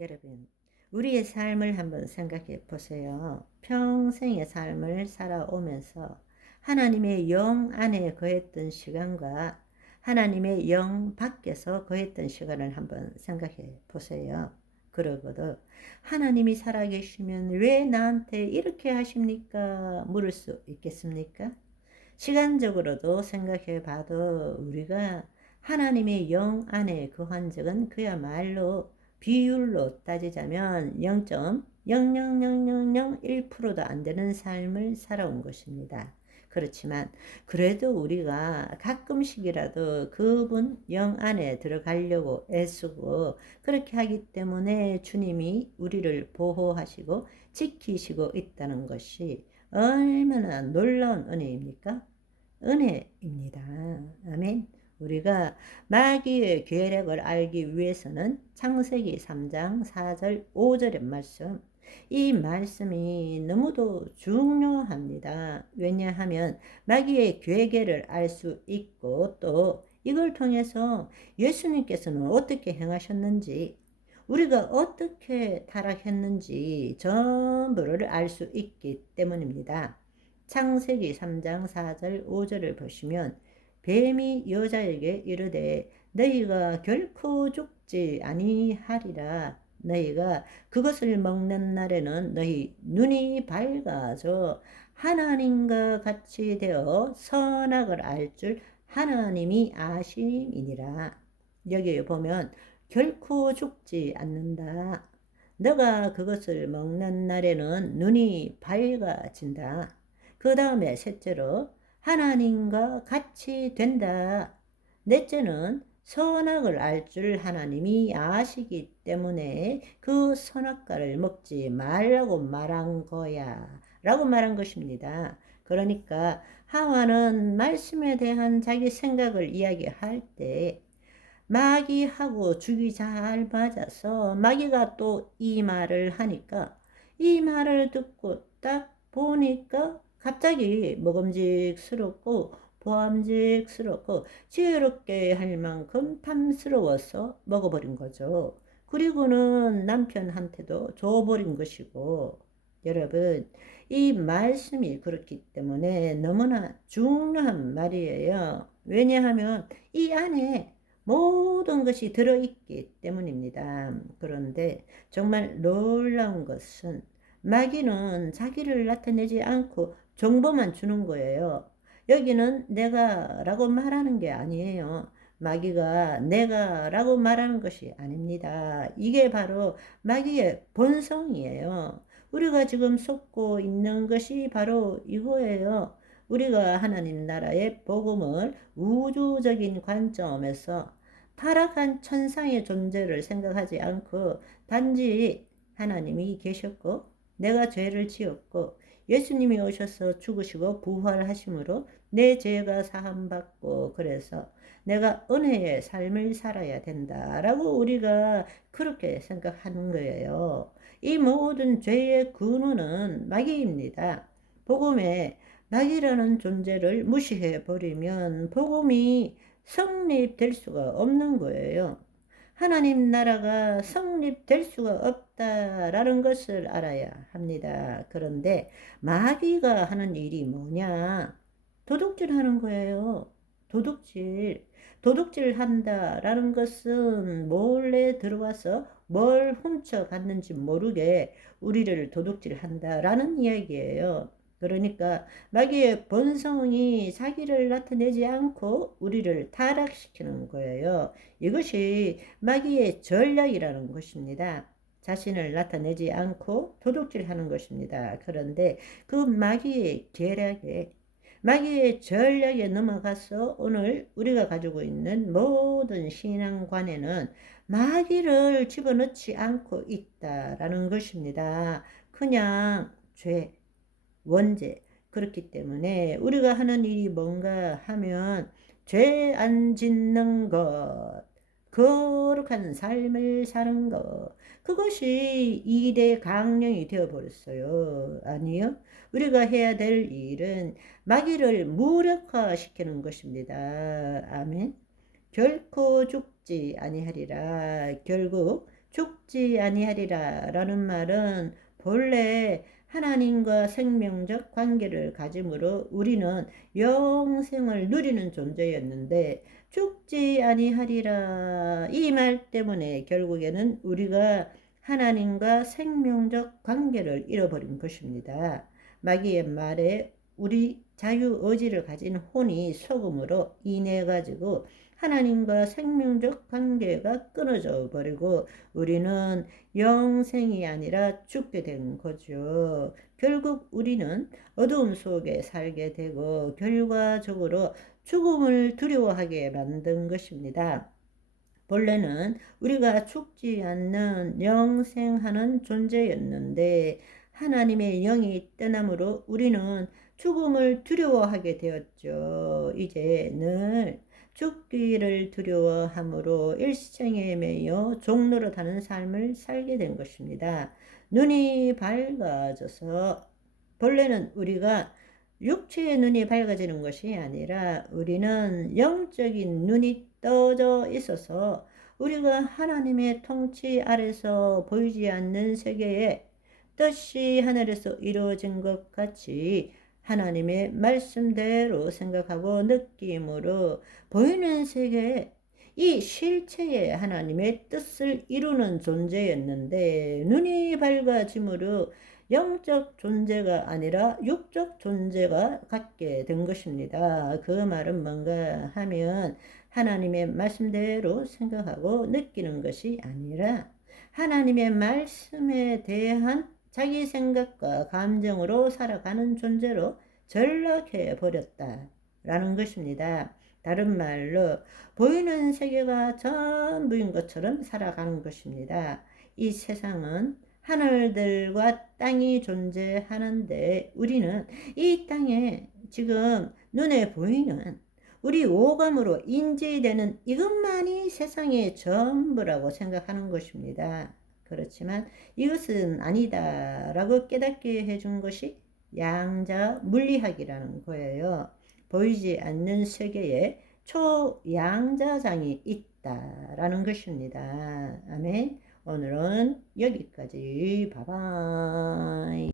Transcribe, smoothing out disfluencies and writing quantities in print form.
여러분, 우리의 삶을 한번 생각해 보세요. 평생의 삶을 살아오면서 하나님의 영 안에 거했던 시간과 하나님의 영 밖에서 거했던 시간을 한번 생각해 보세요. 그러고도 하나님이 살아계시면 왜 나한테 이렇게 하십니까? 물을 수 있겠습니까? 시간적으로도 생각해 봐도 우리가 하나님의 영 안에 거한 적은 그야말로 비율로 따지자면 0.00001%도 안 되는 삶을 살아온 것입니다. 그렇지만 그래도 우리가 가끔씩이라도 그분 영 안에 들어가려고 애쓰고 그렇게 하기 때문에 주님이 우리를 보호하시고 지키시고 있다는 것이 얼마나 놀라운 은혜입니까? 은혜입니다. 아멘. 우리가 마귀의 계략을 알기 위해서는 창세기 3장 4절 5절의 말씀, 이 말씀이 너무도 중요합니다. 왜냐하면 마귀의 괴계를 알 수 있고 또 이걸 통해서 예수님께서는 어떻게 행하셨는지, 우리가 어떻게 타락했는지 전부를 알 수 있기 때문입니다. 창세기 3장 4절 5절을 보시면 뱀이 여자에게 이르되 너희가 결코 죽지 아니하리라. 너희가 그것을 먹는 날에는 너희 눈이 밝아져 하나님과 같이 되어 선악을 알 줄 하나님이 아심이니라. 여기에 보면 결코 죽지 않는다. 너가 그것을 먹는 날에는 눈이 밝아진다. 그 다음에 셋째로 하나님과 같이 된다. 넷째는 선악을 알 줄 하나님이 아시기 때문에 그 선악과를 먹지 말라고 말한 거야. 라고 말한 것입니다. 그러니까 하와는 말씀에 대한 자기 생각을 이야기할 때 마귀하고 죽이 잘 맞아서 마귀가 또 이 말을 하니까 이 말을 듣고 딱 보니까 갑자기 먹음직스럽고 보암직스럽고 지혜롭게 할 만큼 탐스러워서 먹어버린 거죠. 그리고는 남편한테도 줘버린 것이고, 여러분, 이 말씀이 그렇기 때문에 너무나 중요한 말이에요. 왜냐하면 이 안에 모든 것이 들어있기 때문입니다. 그런데 정말 놀라운 것은 마귀는 자기를 나타내지 않고 정보만 주는 거예요. 여기는 내가 라고 말하는 게 아니에요. 마귀가 내가 라고 말하는 것이 아닙니다. 이게 바로 마귀의 본성이에요. 우리가 지금 속고 있는 것이 바로 이거예요. 우리가 하나님 나라의 복음을 우주적인 관점에서 타락한 천상의 존재를 생각하지 않고 단지 하나님이 계셨고 내가 죄를 지었고 예수님이 오셔서 죽으시고 부활하심으로 내 죄가 사함받고 그래서 내가 은혜의 삶을 살아야 된다라고 우리가 그렇게 생각하는 거예요. 이 모든 죄의 근원은 마귀입니다. 복음에 마귀라는 존재를 무시해 버리면 복음이 성립될 수가 없는 거예요. 하나님 나라가 성립될 수가 없다라는 것을 알아야 합니다. 그런데 마귀가 하는 일이 뭐냐? 도둑질 하는 거예요. 도둑질. 도둑질 한다라는 것은 몰래 들어와서 뭘 훔쳐갔는지 모르게 우리를 도둑질 한다라는 이야기예요. 그러니까 마귀의 본성이 자기를 나타내지 않고 우리를 타락시키는 거예요. 이것이 마귀의 전략이라는 것입니다. 자신을 나타내지 않고 도둑질하는 것입니다. 그런데 그 마귀의 전략에 넘어가서 오늘 우리가 가지고 있는 모든 신앙관에는 마귀를 집어넣지 않고 있다라는 것입니다. 그냥 죄, 원죄. 그렇기 때문에 우리가 하는 일이 뭔가 하면 죄 안 짓는 것, 거룩한 삶을 사는 것, 그것이 2대 강령이 되어버렸어요. 아니요. 우리가 해야 될 일은 마귀를 무력화시키는 것입니다. 아멘. 결코 죽지 아니하리라. 결국 죽지 아니하리라 라는 말은 본래 하나님과 생명적 관계를 가짐으로 우리는 영생을 누리는 존재였는데 죽지 아니하리라 이 말 때문에 결국에는 우리가 하나님과 생명적 관계를 잃어버린 것입니다. 마귀의 말에 우리 자유의지를 가진 혼이 속음으로 인해 가지고 하나님과 생명적 관계가 끊어져 버리고 우리는 영생이 아니라 죽게 된 거죠. 결국 우리는 어두움 속에 살게 되고 결과적으로 죽음을 두려워하게 만든 것입니다. 본래는 우리가 죽지 않는 영생하는 존재였는데 하나님의 영이 떠남으로 우리는 죽음을 두려워하게 되었죠. 이제 늘 죽기를 두려워함으로 일시정에 매여 종노릇하는 삶을 살게 된 것입니다. 눈이 밝아져서 본래는 우리가 육체의 눈이 밝아지는 것이 아니라 우리는 영적인 눈이 떠져 있어서 우리가 하나님의 통치 아래서 보이지 않는 세계에 뜻이 하늘에서 이루어진 것 같이 하나님의 말씀대로 생각하고 느낌으로 보이는 세계에 이 실체의 하나님의 뜻을 이루는 존재였는데 눈이 밝아짐으로 영적 존재가 아니라 육적 존재가 갖게 된 것입니다. 그 말은 뭔가 하면 하나님의 말씀대로 생각하고 느끼는 것이 아니라 하나님의 말씀에 대한 자기 생각과 감정으로 살아가는 존재로 전락해 버렸다라는 것입니다. 다른 말로 보이는 세계가 전부인 것처럼 살아가는 것입니다. 이 세상은 하늘들과 땅이 존재하는데 우리는 이 땅에 지금 눈에 보이는 우리 오감으로 인지되는 이것만이 세상의 전부라고 생각하는 것입니다. 그렇지만 이것은 아니다라고 깨닫게 해준 것이 양자 물리학이라는 거예요. 보이지 않는 세계에 초양자장이 있다라는 것입니다. 아멘. 오늘은 여기까지. 바이바이.